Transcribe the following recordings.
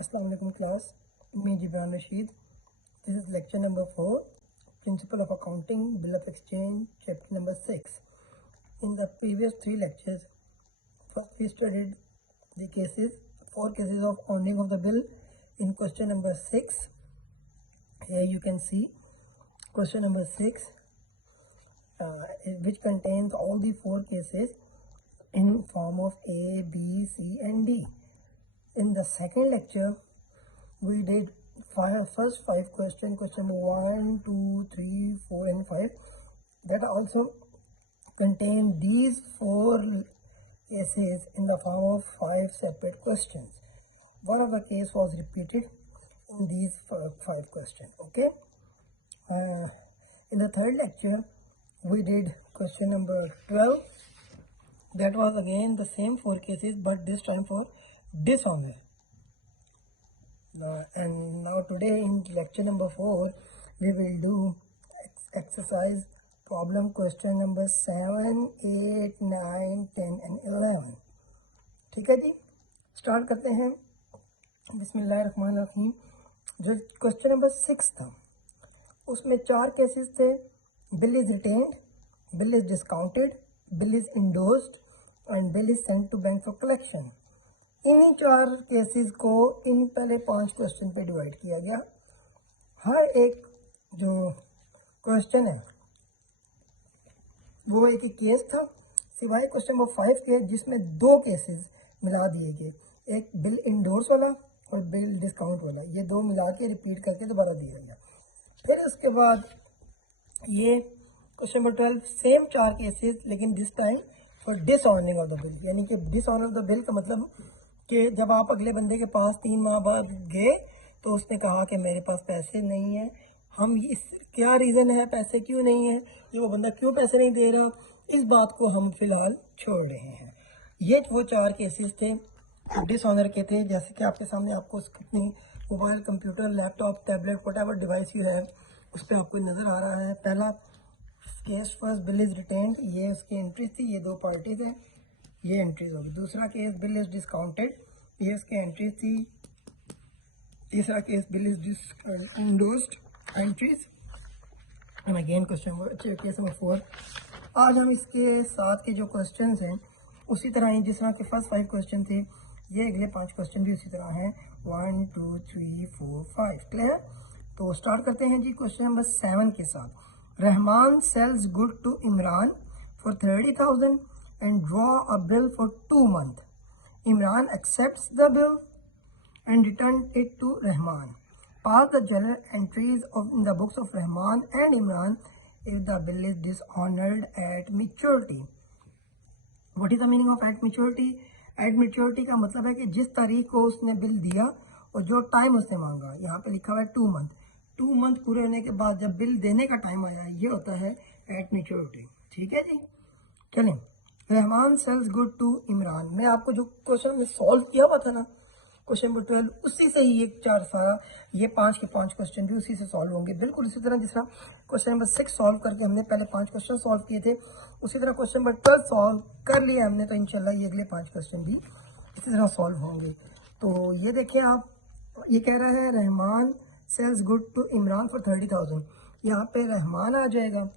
Assalamu alaikum class. Me Jibran Rashid. This is lecture number 4, Principle of Accounting, Bill of Exchange, chapter number 6. In the previous 3 lectures, first we studied the cases, 4 cases of owning of the bill. In question number 6, here you can see question number 6, which contains all the 4 cases in form of A, B, C and D. In the second lecture, we did first 5 questions, question 1, 2, 3, 4 and 5. That also contain these 4 cases in the form of 5 separate questions. One of the case was repeated in these 5 questions. Okay. In the third lecture, we did question number 12. That was again the same 4 cases, but this time for dishonor. And now today in lecture number 4, we will do exercise problem question number 7, 8, 9, 10 and 11. ठीक है जी, start करते हैं। बिस्मिल्लाहिर्रहमानिर्रहीम। जो question number 6 था उसमें 4 cases थे। Bill is retained, bill is discounted, bill is endorsed and bill is sent to bank for collection. इन्हीं 4 केसेस को इन पहले 5 क्वेश्चन पे डिवाइड किया गया। हर एक जो क्वेश्चन है वो एक केस था, सिवाय क्वेश्चन नंबर 5 के, जिसमें 2 केसेस मिला दिए गए, एक बिल इंडोर्स वाला और बिल डिस्काउंट वाला। ये 2 मिला के रिपीट करके दोबारा दिया गया। फिर उसके बाद ये क्वेश्चन नंबर 12, सेम 4 केसेस, लेकिन this time for dishonouring of the bill. यानी कि डिसऑनर ऑफ द बिल का मतलब कि जब आप अगले बंदे के पास 3 माह बाद गए तो उसने कहा कि मेरे पास पैसे नहीं है, हम इस क्या रीज़न है, पैसे क्यों नहीं है, ये वो बंदा क्यों पैसे नहीं दे रहा, इस बात को हम फिलहाल छोड़ रहे हैं। ये वो 4 केसेस थे डिसऑनर के थे। जैसे कि आपके सामने आपको अपनी mobile, computer, laptop, tablet, whatever device you है उस पर आपको नज़र आ रहा है। पहला case first bill is retained, ये उसकी एंट्रीज थी, ये 2 पार्टीज हैं, ये एंट्रीज होगी। दूसरा केस बिल इज डिस्काउंटेड, ये इसकी एंट्रीज थी। तीसरा case bill is endorsed, entries. And again question case number 4। आज हम इसके साथ के जो क्वेश्चंस हैं उसी तरह ही, जिस तरह के फर्स्ट 5 क्वेश्चन थे, ये अगले 5 क्वेश्चन भी उसी तरह हैं। 1, 2, 3, 4, 5। क्लियर? तो स्टार्ट करते हैं जी क्वेश्चन नंबर 7 के साथ। Rahman sells good to Imran for 30,000 and draw a bill for 2 months. Imran accepts the bill and returns it to Rahman. Pass the journal entries in the books of Rahman and Imran if the bill is dishonored at maturity. What is the meaning of at maturity? At maturity का मतलब है कि जिस तारीख को उसने bill दिया और जो टाइम उसने मांगा, यहाँ पे लिखा हुआ है 2 मंथ। 2 मंथ पूरे होने के बाद जब बिल देने का टाइम आया, ये होता है एट मेच्योरिटी। ठीक है जी, चलें। Rahman sells good to Imran, मैं आपको जो क्वेश्चन में सॉल्व किया हुआ था ना क्वेश्चन नंबर 12, उसी से ही ये 4 सारा, ये 5 के 5 क्वेश्चन भी उसी से सॉल्व होंगे। बिल्कुल इसी तरह जिस तरह क्वेश्चन नंबर 6 सॉल्व करके हमने पहले 5 क्वेश्चन सॉल्व किए थे, उसी तरह क्वेश्चन नंबर 12 सॉल्व कर लिया हमने, तो इंशाल्लाह ये अगले 5 क्वेश्चन भी इसी तरह सॉल्व होंगे। तो ये देखें आप, ये कह रहा है Rahman sells good to Imran for 30,000। यहाँ पे रहमान आ जाएगा,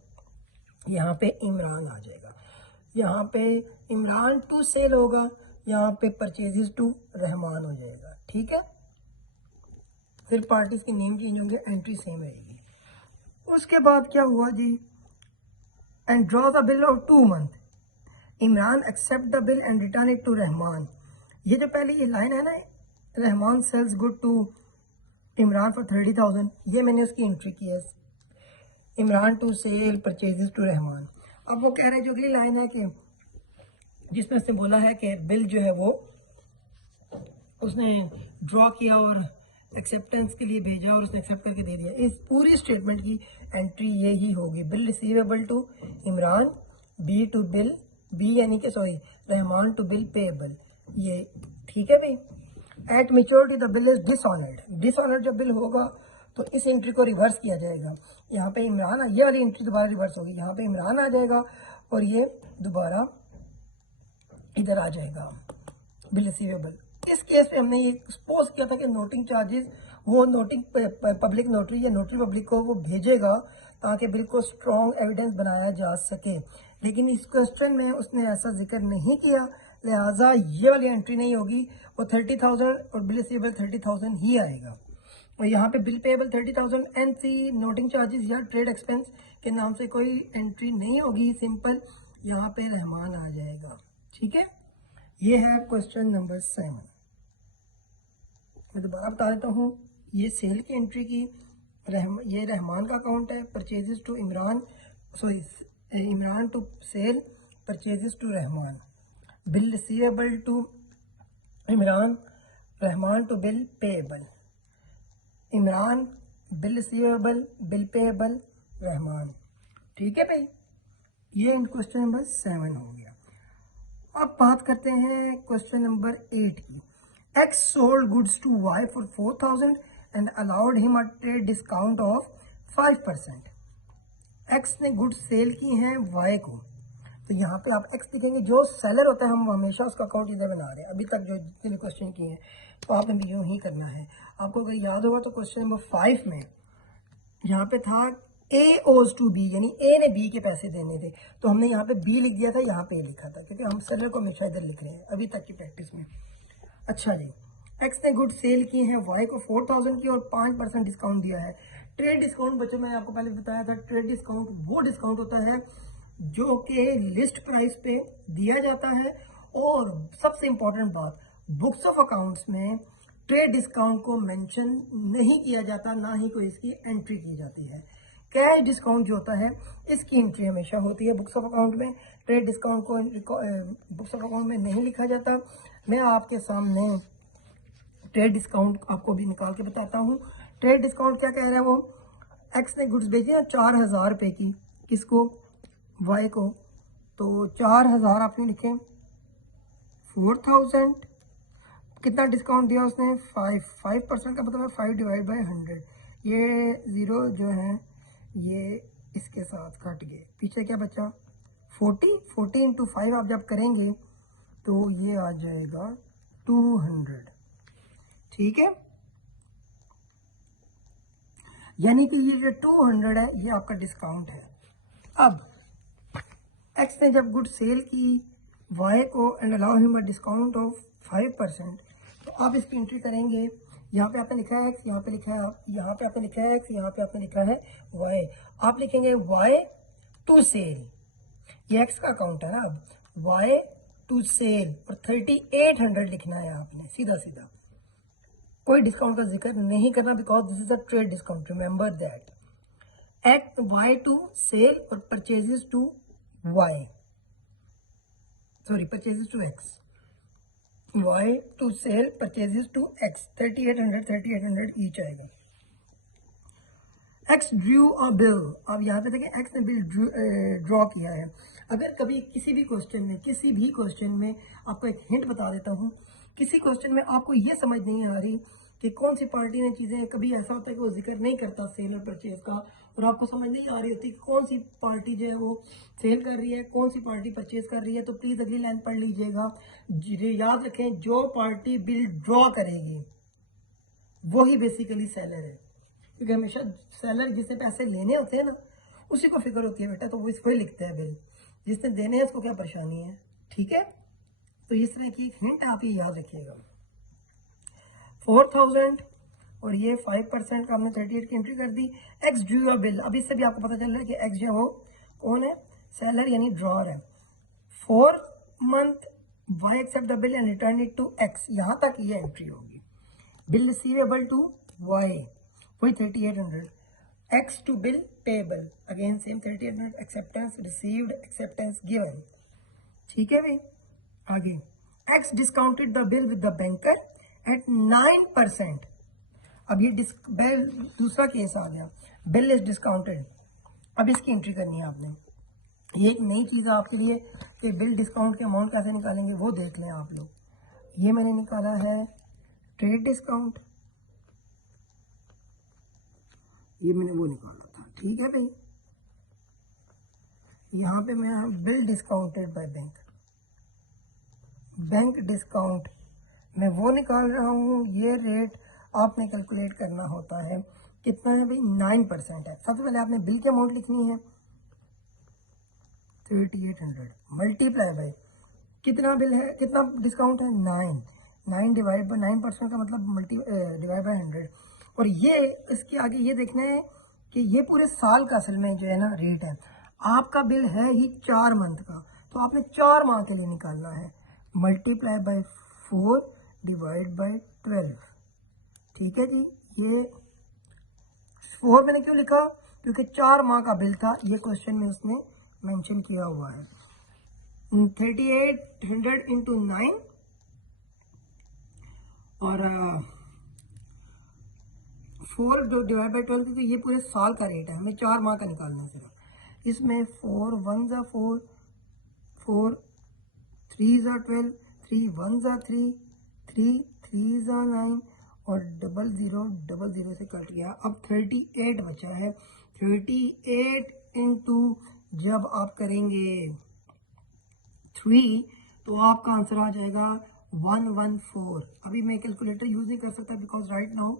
यहाँ पे इमरान आ जाएगा, यहाँ पे इमरान टू सेल होगा, यहाँ पे परचेजेस टू रहमान हो जाएगा। ठीक है, फिर पार्टीज के नेम चेंज होंगे, एंट्री सेम रहेगी। उसके बाद क्या हुआ जी, and draw the bill of 2 month, Imran accept the bill and return it to Rahman. ये जो पहले ये लाइन है ना, Rahman sells good to Imran for 30,000, ये मैंने उसकी एंट्री की है, Imran to sale purchases to Rahman. अब वो कह रहे हैं जो अगली लाइन है कि जिसमें उसने बोला है कि बिल जो है वो उसने ड्रॉ किया और एक्सेप्टेंस के लिए भेजा और उसने एक्सेप्ट करके दे दिया, इस पूरी स्टेटमेंट की एंट्री ये ही होगी। Bill receivable to Imran, B to bill, B यानी कि sorry Rahman to bill payable, ये ठीक है भाई। At maturity the bill is dishonoured, dishonoured जब बिल होगा तो इस एंट्री को रिवर्स किया जाएगा। यहाँ पे इमरान, ये वाली एंट्री दोबारा रिवर्स होगी, यहाँ पे इमरान आ जाएगा और ये दोबारा इधर आ जाएगा बिल रिसीवेबल। इस केस पे हमने ये सपोज किया था कि नोटिंग चार्जेस वो नोटिंग पब्लिक नोटरी या नोटरी पब्लिक को वो भेजेगा ताकि बिल को स्ट्रॉन्ग एविडेंस बनाया जा सके, लेकिन इस क्वेश्चन में उसने ऐसा जिक्र नहीं किया, लिहाजा ये वाली एंट्री नहीं होगी। वो 30,000 और बिल रिसीवेबल 30,000 ही आएगा। और यहाँ पे bill payable 30,000 NC noting charges या ट्रेड एक्सपेंस के नाम से कोई एंट्री नहीं होगी, सिंपल यहाँ पे रहमान आ जाएगा। ठीक है, ये है क्वेश्चन नंबर 7। मैं दोबारा बता देता हूँ, ये सेल की एंट्री की ये रहमान का अकाउंट है, purchases to Imran, sorry Imran to sale, purchases to Rahman, bill receivable to Imran, Rahman to bill payable, Imran bill receivable, bill payable, Rahman. ठीक है भाई, ये क्वेश्चन नंबर 7 हो गया। अब बात करते हैं क्वेश्चन नंबर 8 की। X sold goods to Y for 4,000 and allowed him a trade discount of 5%. X ने गुड्स सेल की हैं Y को, तो यहाँ पे आप X लिखेंगे, जो सेलर होता है हम हमेशा उसका अकाउंट इधर बना रहे हैं अभी तक जो जितने क्वेश्चन किए हैं, तो आपने भी यूँ ही करना है। आपको अगर याद होगा तो क्वेश्चन नंबर 5 में यहाँ पे था A owes to B, यानी A ने B के पैसे देने थे, तो हमने यहाँ पे B लिख दिया था, यहाँ पे A लिखा था, क्योंकि हम सेलर को हमेशा इधर लिख रहे हैं अभी तक की प्रैक्टिस में। अच्छा जी, एक्स ने गुड सेल की है वाई को 4,000 की और 5% डिस्काउंट दिया है। ट्रेड डिस्काउंट बच्चों मैंने आपको पहले बताया था, ट्रेड डिस्काउंट वो डिस्काउंट होता है जो कि लिस्ट प्राइस पे दिया जाता है। और सबसे इंपॉर्टेंट बात, बुक्स ऑफ अकाउंट्स में ट्रेड डिस्काउंट को मेंशन नहीं किया जाता, ना ही कोई इसकी एंट्री की जाती है। कैश डिस्काउंट जो होता है इसकी एंट्री हमेशा होती है बुक्स ऑफ अकाउंट में, ट्रेड डिस्काउंट को बुक्स ऑफ अकाउंट में नहीं लिखा जाता। मैं आपके सामने ट्रेड डिस्काउंट आपको भी निकाल के बताता हूँ। ट्रेड डिस्काउंट क्या कह रहा है, वो एक्स ने गुड्स भेजी है 4,000 रुपये की, किसको, वाई को, तो 4,000 आपने लिखे, 4,000 कितना डिस्काउंट दिया उसने, 5% का मतलब है 5 डिवाइड बाई 100। ये जीरो जो है ये इसके साथ कट गए, पीछे क्या बचा 40 इंटू 5 आप जब करेंगे तो ये आ जाएगा 200। ठीक है, यानी कि ये जो 200 है ये आपका डिस्काउंट है। अब एक्स ने जब गुड सेल की वाई को and allow him a discount of 5%, तो आप इसकी एंट्री करेंगे। यहाँ पे आपने लिखा है एक्स, यहाँ पे लिखा है, यहाँ पे आपने लिखा है एक्स, यहाँ पे आपने लिखा है वाई। आप लिखेंगे वाई टू सेल, ये एक्स का अकाउंट है ना, वाई टू सेल और 3800 लिखना है आपने, सीधा सीधा, कोई डिस्काउंट का जिक्र नहीं करना, because this is a trade discount, remember that. Act y to sale और purchases to y, sorry purchases to x, y to sale purchases to x, 3800 each आएगा। एक्स ड्रू अ बिल, अब यहाँ पे देखिए एक्स ने bill draw किया है। अगर कभी किसी भी क्वेश्चन में आपको एक हिंट बता देता हूँ, किसी क्वेश्चन में आपको ये समझ नहीं आ रही कि कौन सी पार्टी ने चीज़ें, कभी ऐसा होता है कि वो जिक्र नहीं करता सेल और परचेज का, और आपको समझ नहीं आ रही होती कि कौन सी पार्टी जो है वो सेल कर रही है, कौन सी पार्टी परचेज कर रही है, तो प्लीज़ अगली लाइन पढ़ लीजिएगा। याद रखें, जो पार्टी बिल ड्रॉ करेगी वही बेसिकली सेलर है, क्योंकि हमेशा सेलर जिसने पैसे लेने होते हैं ना उसी को फिक्र होती है बेटा, तो वो इसको ही लिखता है बिल, जिसने देने हैं उसको क्या परेशानी है। ठीक है, तो इस तरह की हिंट आप ये याद रखिएगा। 4,000 और ये 5% का हमने 38 की एंट्री कर दी। एक्स ड्रू अ बिल, अब इससे भी आपको पता चल रहा है कि एक्स जो है वो कौन है, सेलर यानी ड्रॉर है। 4 month Y accept the bill and return it to X, यहाँ तक ये एंट्री होगी। बिल रिसीवेबल टू वाई, वही 3800, X to bill payable, again same 3800, acceptance received, acceptance given. ठीक है भाई, आगे X discounted the bill with the banker at 9%। अब ये दूसरा केस आ गया, बिल इज डिस्काउंटेड, अब इसकी एंट्री करनी है आपने। ये एक नई चीज़ है आपके लिए कि बिल डिस्काउंट के अमाउंट कैसे निकालेंगे, वो देख लें आप लोग। ये मैंने निकाला है ट्रेड डिस्काउंट, ये मैंने वो निकाला था। ठीक है भाई, यहाँ पे मैं bill discounted by bank, bank discount मैं वो निकाल रहा हूँ। ये रेट आपने कैलकुलेट करना होता है, कितना है भाई, 9% है। सबसे पहले आपने बिल की अमाउंट लिखनी है 3800 मल्टीप्लाई बाई कितना बिल है, कितना डिस्काउंट है, 9 डिवाइड बाई 9% का मतलब मल्टी डिवाइड बाई 100। और ये इसके आगे ये देखना है कि ये पूरे साल का असल में जो है ना रेट है। आपका बिल है ही 4 मंथ का, तो आपने 4 माह के लिए निकालना है। Multiply by 4 divide by 12। ठीक है जी। ये 4 मैंने क्यों लिखा, क्योंकि 4 माह का बिल था, ये क्वेश्चन में उसने मेंशन किया हुआ है। 3800 इंटू 9 और 4 जो डिवाइड बाई 12 थी, तो ये पूरे साल का रेट है, हमें 4 माह का निकालना है सिर्फ। इसमें 4 1 ज़ा 4, 4 3 ज़ा 12, 3 1 ज़ा 3, 3 3 ज़ा 9 और 00 से कट गया। अब 38 बचा है। 38 इंटू जब आप करेंगे 3 तो आपका आंसर आ जाएगा 114। अभी मैं कैलकुलेटर यूज नहीं कर सकता because right now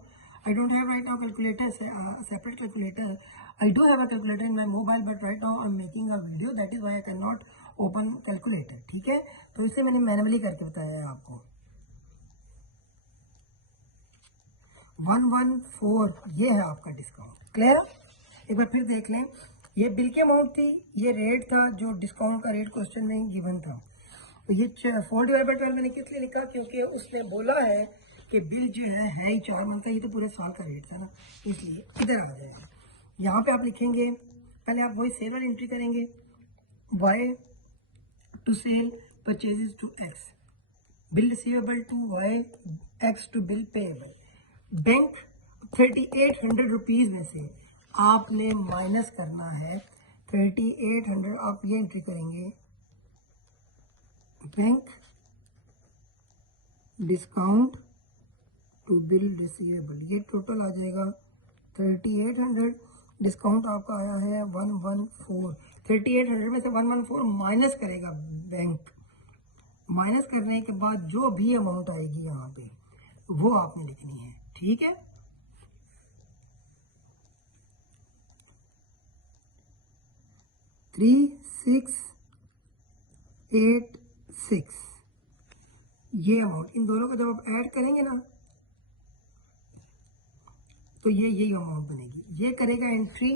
I don't have right now calculator, separate calculator. I do have a calculator in my mobile but right now I am making a video, that is why I can not open calculator. ठीक है, तो इसे मैंने manually करके बताया है आपको। 114 ये है आपका डिस्काउंट। क्लियर? एक बार फिर देख लें, ये बिल की अमाउंट थी, ये रेट था जो डिस्काउंट का रेट क्वेश्चन में गिवन था। तो ये 4 डिवाइड बाई 12 मैंने किस लिए लिखा, क्योंकि उसने बोला है कि बिल जो है ही 4 मंथ का, ये तो पूरे साल का रेट था ना, इसलिए इधर आ जाएगा। यहाँ पे आप लिखेंगे, पहले आप वही सेल वाली एंट्री करेंगे, Y to sale purchases to X, bill receivable to Y, X to bill payable. Bank 3800 rupees में से आपने माइनस करना है 3800, आप ये एंट्री करेंगे, bank discount to bill receivable, ये टोटल आ जाएगा 3800। डिस्काउंट आपका आया है 114। 3800 में से 114 माइनस करेगा बैंक, माइनस करने के बाद जो भी अमाउंट आएगी यहाँ पे वो आपने लिखनी है। ठीक है, थ्री 6 8 6 ये अमाउंट, इन दोनों को जब आप ऐड करेंगे ना तो ये यही अमाउंट बनेगी। ये करेगा एंट्री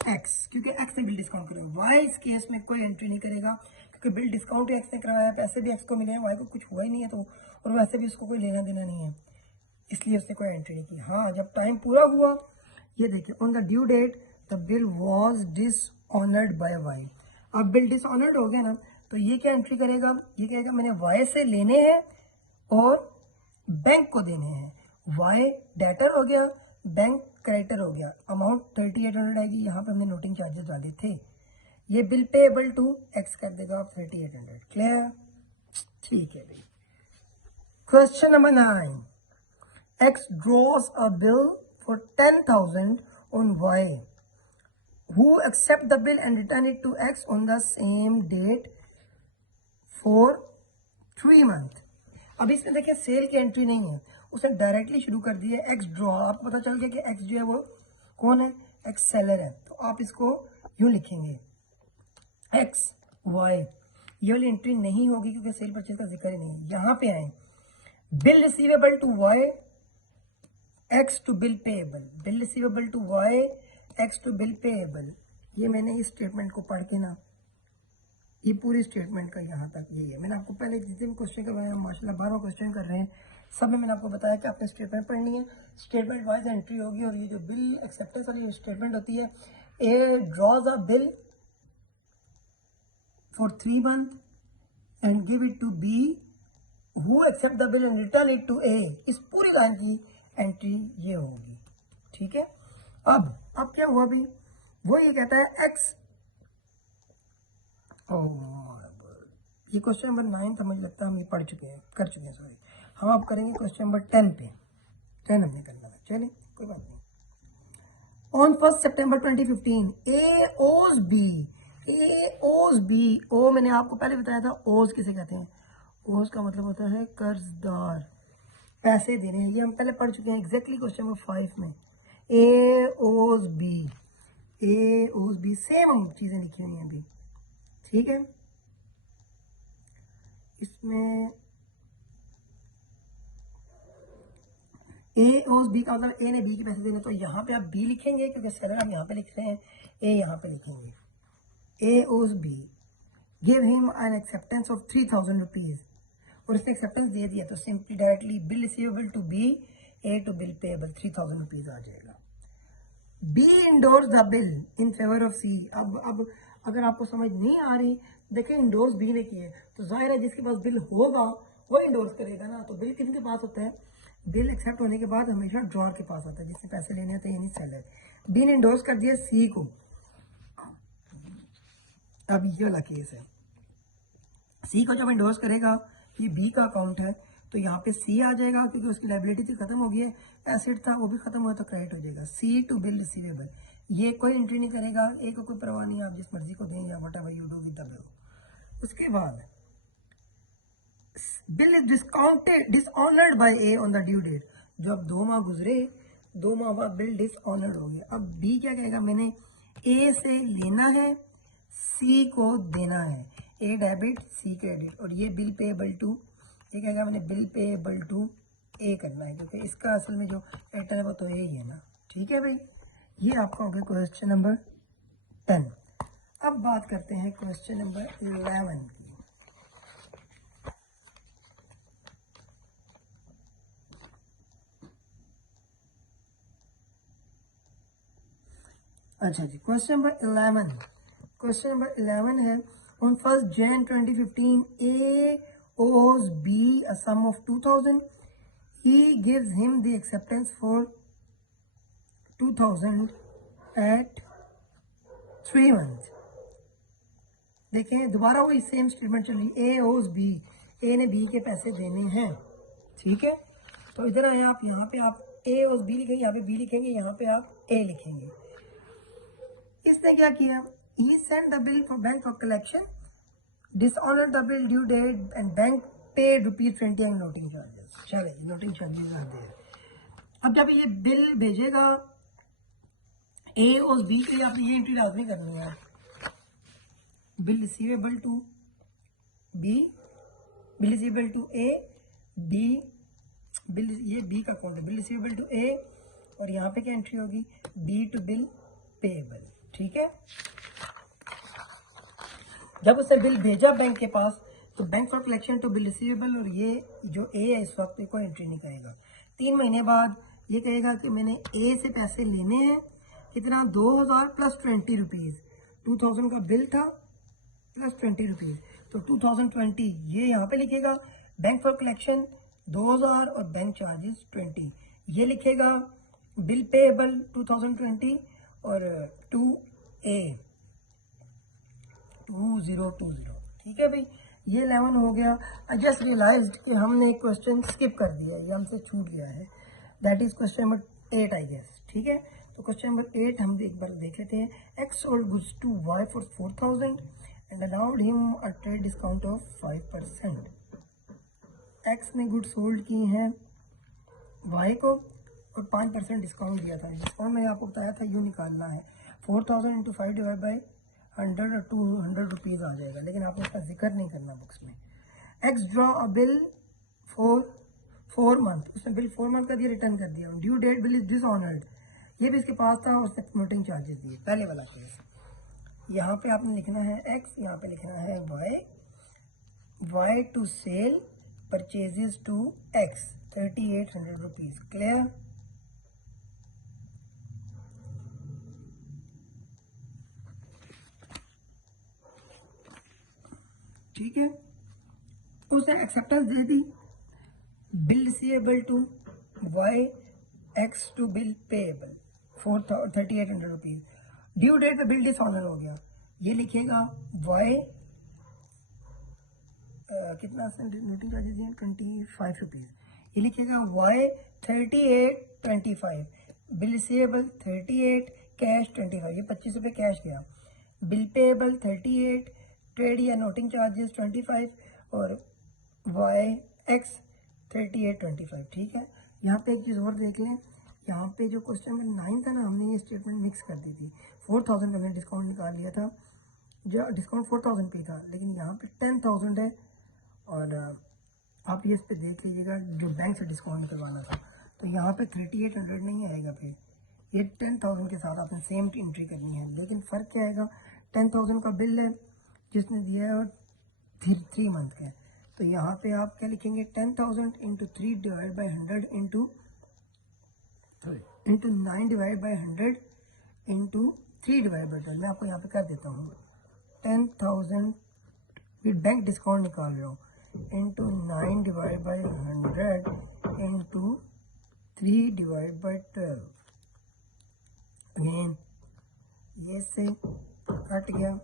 एक्स, क्योंकि एक्स ने बिल डिस्काउंट करा। वाई इस केस में कोई एंट्री नहीं करेगा, क्योंकि बिल डिस्काउंट एक्स ने करवाया, पैसे भी एक्स को मिले हैं, वाई को कुछ हुआ ही नहीं है, तो और वैसे भी उसको कोई लेना देना नहीं है, इसलिए उसने कोई एंट्री नहीं की। हाँ, जब टाइम पूरा हुआ, ये देखिए, on the due date the bill was dishonoured by Y. अब बिल डिसऑनर्ड हो गया ना, तो ये क्या एंट्री करेगा, ये कहेगा मैंने वाई से लेने हैं और बैंक को देने हैं। वाई डेटर हो गया, बैंक क्रेडिटर हो गया, अमाउंट 3800 आएगी। यहाँ पे हमने नोटिंग चार्जेस डाले थे। ये बिल पेएबल टू एक्स कर देगा 3800। क्लियर? ठीक है भाई। Question number 9, X draws a bill for 10,000 on Y, who accept the bill and return it to X on the same date for 3 month। अब इसमें देखिए सेल की एंट्री नहीं है, उसने डायरेक्टली शुरू कर दी है एक्स ड्रॉ। आपको पता चल गया कि एक्स जो है वो कौन है, एक्स सेलर है, तो आप इसको यूं लिखेंगे एक्स वाई। ये वाली एंट्री नहीं होगी क्योंकि सेल परचेज का जिक्र ही नहीं है। यहाँ पे आए, bill receivable to Y, X to bill payable, bill receivable to Y, X to bill payable. ये मैंने इस स्टेटमेंट को पढ़ के ना, ये पूरी स्टेटमेंट का यहाँ तक यही है। मैंने आपको पहले जितने भी क्वेश्चन करवाए हैं, माशाल्लाह 12 क्वेश्चन कर रहे हैं, सब में मैंने आपको बताया कि आपने स्टेटमेंट पढ़नी है, स्टेटमेंट वाइज एंट्री होगी। और ये जो बिल एक्सेप्टेंस वाली स्टेटमेंट होती है, A draws a bill for 3 month and give it to B, who accept the bill and return it to A, इस पूरी लाइन की एंट्री ये होगी। ठीक है, अब क्या हुआ अभी, वो ये कहता है एक्स, ये क्वेश्चन नंबर 9 था, मुझे लगता है हम ये पढ़ चुके हैं, कर चुके हैं, सॉरी। हम अब करेंगे क्वेश्चन नंबर 10 पे, 10 हमने करना है, चलिए कोई बात नहीं। On 1 September 2015 A owes B, A owes B, ओ मैंने आपको पहले बताया था ओज किसे कहते हैं, ओज का मतलब होता है कर्जदार, पैसे देने हैं। ये हम पहले पढ़ चुके हैं एग्जैक्टली क्वेश्चन नंबर 5 में। ए ओज बी, ए ओज बी सेम चीजें लिखी हुई हैं अभी, ठीक है। इसमें ए ओज बी का मतलब ए ने बी के पैसे देने, तो यहाँ पे आप बी लिखेंगे क्योंकि सेलर हम यहाँ पे लिख रहे हैं, ए यहाँ पे लिखेंगे। A owes B give him an acceptance of 3000 rupees, और इसने एक्सेप्टेंस दे दिया तो simply directly bill receivable to B, A to bill payable 3000 rupees आ जाएगा। B endorse the bill in favour of C. अब अगर आपको समझ नहीं आ रही, देखिए इंडोर्स बी ने किए तो जाहिर है जिसके पास बिल होगा वो इंडोर्स करेगा ना। तो बिल किसके पास होता है? बिल एक्सेप्ट होने के बाद हमेशा ड्रॉर के पास होता है, जिससे पैसे लेने होते हैं, यानी सेलर। बी ने इंडोर्स कर दिया सी को। अब ये वाला केस है, सी को जब इंडोर्स करेगा, ये बी का अकाउंट है तो यहाँ पे सी आ जाएगा क्योंकि उसकी लाइबिलिटी तो खत्म हो गई है, एसेट था वो भी खत्म हुआ तो क्रेडिट हो जाएगा। सी टू बिल रिसीवेबल, ये कोई एंट्री नहीं करेगा, ए को कोई परवाह नहीं, आप जिस मर्जी को दें या whatever you do with the bill. उसके बाद bill is discounted dishonoured by A on the due date. जब 2 माह गुजरे, 2 माह बाद बिल डिसऑनर्ड हो गया। अब बी क्या कहेगा? मैंने ए से लेना है, सी को देना है, ए डेबिट सी क्रेडिट, और ये बिल पेएबल टू, ये कहेगा मैंने बिल पेएबल टू ए करना है क्योंकि इसका असल में जो एटर है वो तो ए ही है ना, ठीक है भाई। ये आपका हो गया क्वेश्चन नंबर 10। अब बात करते हैं क्वेश्चन नंबर 11 की। अच्छा जी, क्वेश्चन नंबर 11, क्वेश्चन नंबर 11 है, on 1 Jan 2015 A owes B a sum of 2000. He gives him the acceptance for 2000 at 3 months. देखें दोबारा वही सेम स्टेटमेंट चल रही, ए ओज बी, ए ने बी के पैसे देने हैं, ठीक है। तो इधर आए आप, यहाँ पे आप ए ओज बी लिखेंगे, यहाँ पे बी लिखेंगे, यहाँ पे आप ए लिखेंगे। इसने क्या किया? He sent the bill for bank for collection, dishonored the bill due date and bank paid ₹20 and noting charges. चले, noting charges आ गए। अब जब ये बिल भेजेगा ए और बी के लिए, आपने ये एंट्री लाजमी करनी है, bill receivable to B, bill receivable to A, B, bill, ये बी का अकाउंट है, बिल रिसीवेबल टू ए, और यहाँ पे क्या एंट्री होगी? बी टू बिल पेएबल, ठीक है। जब उसने बिल भेजा बैंक के पास तो bank for collection to bill receivable, और ये जो ए है इस वक्त कोई एंट्री नहीं करेगा। 3 महीने बाद ये कहेगा कि मैंने ए से पैसे लेने हैं, कितना? 2000 प्लस 20 रुपीज, 2000 का बिल था प्लस 20 रुपीज, तो 2020 ये यहाँ पे लिखेगा। बैंक फॉर कलेक्शन 2000 और बैंक चार्जेस 20 ये लिखेगा। बिल पेएबल 2020 और 2A 2020, ठीक है भाई। ये 11 हो गया। आई जस्ट रियलाइज्ड कि हमने एक क्वेश्चन स्किप कर दिया, ये हमसे छूट गया है, that is question number 8 I guess, ठीक है। तो क्वेश्चन नंबर 8 हम एक बार देख लेते हैं। X sold goods to Y for 4000 and allowed him a trade discount of 5%। X ने गुड्स सोल्ड की हैं वाई को और 5% डिस्काउंट दिया था। डिस्काउंट मैंने आपको बताया था यूँ निकालना है, 4000 इंटू 5 डिवाइड बाई 100 और 200 रुपीज़ आ जाएगा, लेकिन आपने इसका जिक्र नहीं करना बुक्स में। X draw a bill for 4 month, उसने बिल 4 मंथ का दिया, रिटर्न कर दिया। Due date bill is dishonoured, ये भी इसके पास था, उसने नोटिंग चार्जेस दिए, पहले वाला केस। यहाँ पे आपने लिखना है एक्स, यहाँ पे लिखना है Y, Y to sale purchases to x 3800 rupees, clear. ठीक है, उसने एक्सेप्टेंस दे दी, bill receivable to Y, X to bill payable 3800 rupees. Due date पे बिल डिसऑनर हो गया, ये लिखेगा वाई कितना नोटिंग चार्जेस दिए 25 रुपीज, ये लिखेगा वाई 3825, बिल रिसीवेबल 38, कैश 25, ये 25 रुपये कैश गया। बिल पेएबल 38, ट्रेड या नोटिंग चार्जेस 25 और वाई एक्स 3825, ठीक है। यहाँ पे एक चीज़ और देख लें, यहाँ पे जो क्वेश्चन नंबर 9 था ना, हमने ये स्टेटमेंट मिक्स कर दी थी। 4000 का हमने डिस्काउंट निकाल लिया था, जो डिस्काउंट 4000 पे था, लेकिन यहाँ पे 10,000 है। और आप ये इस पे देख लीजिएगा, जो बैंक से डिस्काउंट निकलवाना था, तो यहाँ पे 3800 नहीं आएगा, फिर ये 10,000 के साथ आपने सेम एंट्री करनी है। लेकिन फ़र्क क्या आएगा, 10,000 का बिल है जिसने दिया है, और 3 मंथ का है, तो यहाँ पे आप क्या लिखेंगे, 10,000 into 3 divide by 100 into 9 divide by 100 into 3 divide by 12। मैं आपको यहाँ पे कर देता हूँ, 10,000 फिर बैंक डिस्काउंट निकाल रहा हूँ, into 9 divide by 100 into 3 divide by 12। Again ये से कट गया,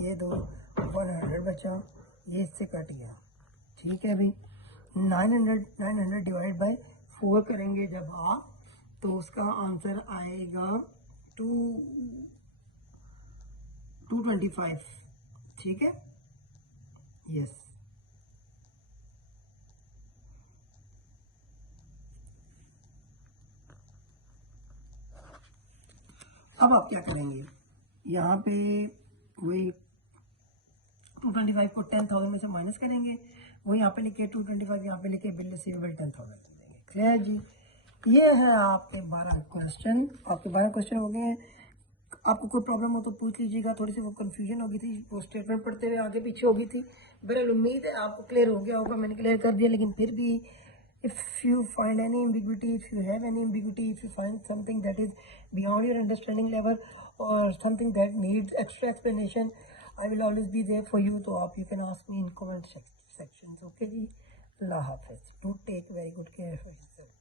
ये दो 100 बचा, ये इससे कट गया, ठीक है भाई। 900 डिवाइड बाई 4 करेंगे जब आप, तो उसका आंसर आएगा 225, ठीक है, यस। अब आप क्या करेंगे, यहाँ पे वही 225 को 10,000 में से माइनस करेंगे, वो यहाँ पे लिखे 225, यहाँ पे लिखे बिल रिसीवेबल 10,000 देंगे। क्लियर जी, ये है आपके 12 क्वेश्चन। आपके 12 क्वेश्चन हो गए हैं। आपको कोई प्रॉब्लम हो तो पूछ लीजिएगा। थोड़ी सी वो कंफ्यूजन हो गई थी, वो स्टेटमेंट पढ़ते हुए आगे पीछे हो गई थी। बहरहाल उम्मीद है आपको क्लियर हो गया होगा, मैंने क्लियर कर दिया। लेकिन फिर भी if you find any ambiguity, if you have any ambiguity, if you find something that is beyond your understanding level or something that needs extra explanation, I will always be there for you. So you can ask me in comment sections. Okay ji, Allah Hafiz. Do take very good care of yourself.